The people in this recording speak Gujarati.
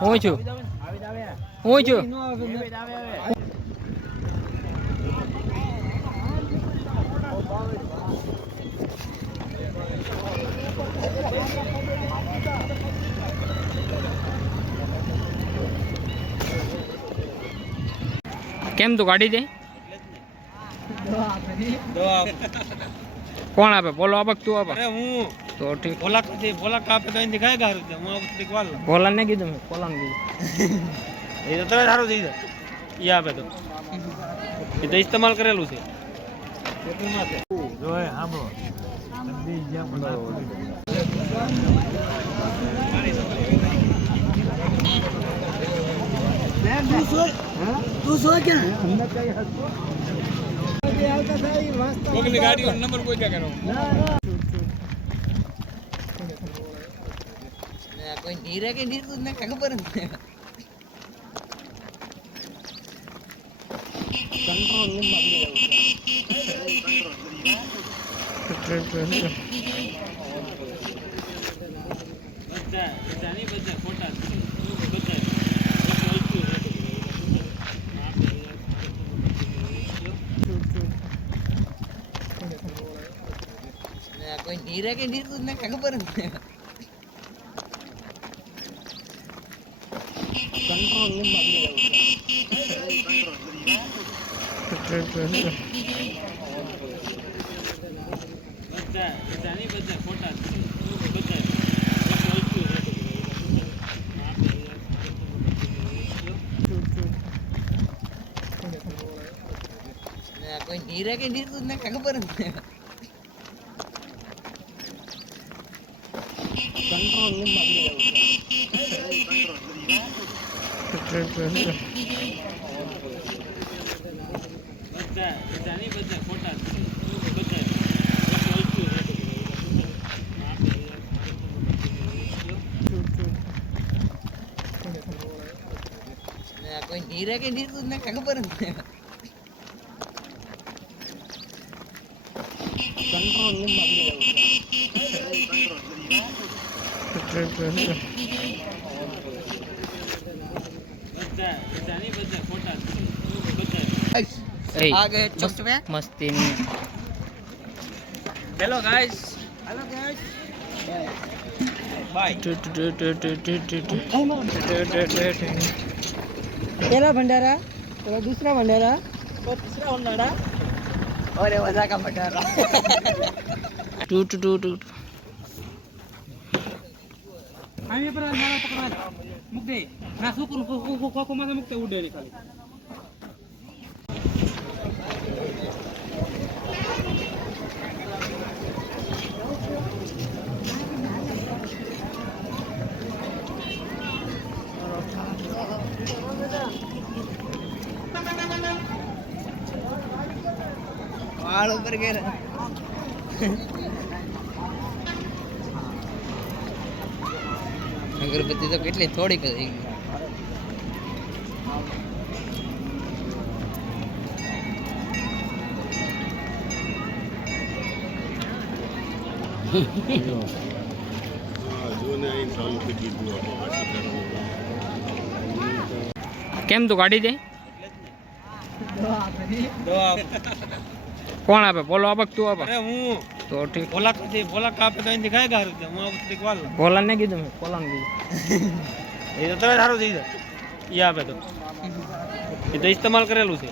હું છું કેમ તું કાઢી દે કોણ આપે બોલો આપે તું આપે અરે હું તો ઠીક ભોલા કાપે તો એની ગાય ગારું છે હું આ વાલ ભોલા ને કીધું મેં ભોલા ને કીધું એ તો તરત સારું થઈ જાય એ આપે તો એ તો ઇસ્તેમાલ કરેલું છે જો હે સાંભળો ગાડી નંબર કોઈ ક્યાં કરો કોઈ નીરે કે નીર ને ખબર નથી કોઈ નીરે કે નીર ને ખબર નથી કોઈ નીરે કે નીર ને ખબર નથી કોઈ નીરે કે નીર ને ખબર નથી आगे चुप है મસ્તી ની હેલો ગાઈસ બાય पहला भंडारा और दूसरा भंडारा और तीसरा भंडारा और ये वजा का भंडारा ટૂટ આમે પર મારા પકડવા મુક દે ના શું કરું કોકો માં મુકતે ઉડે ની ખાલી वाल ऊपर गया अगरबत्ती तो કેટલી થોડી કરી કેમ તું કાઢી દે કોણ આપે બોલો આપે તું આપે અરે હું તો ઠીક ભોલા કાપે તો એની ગાય ગારું છે હું આ વાલ ભોલા ને કીધું મેં ભોલા ને કીધું એ તો તરત સારું થઈ જાય એ આપે તો એ તો ઇસ્તેમાલ કરેલું છે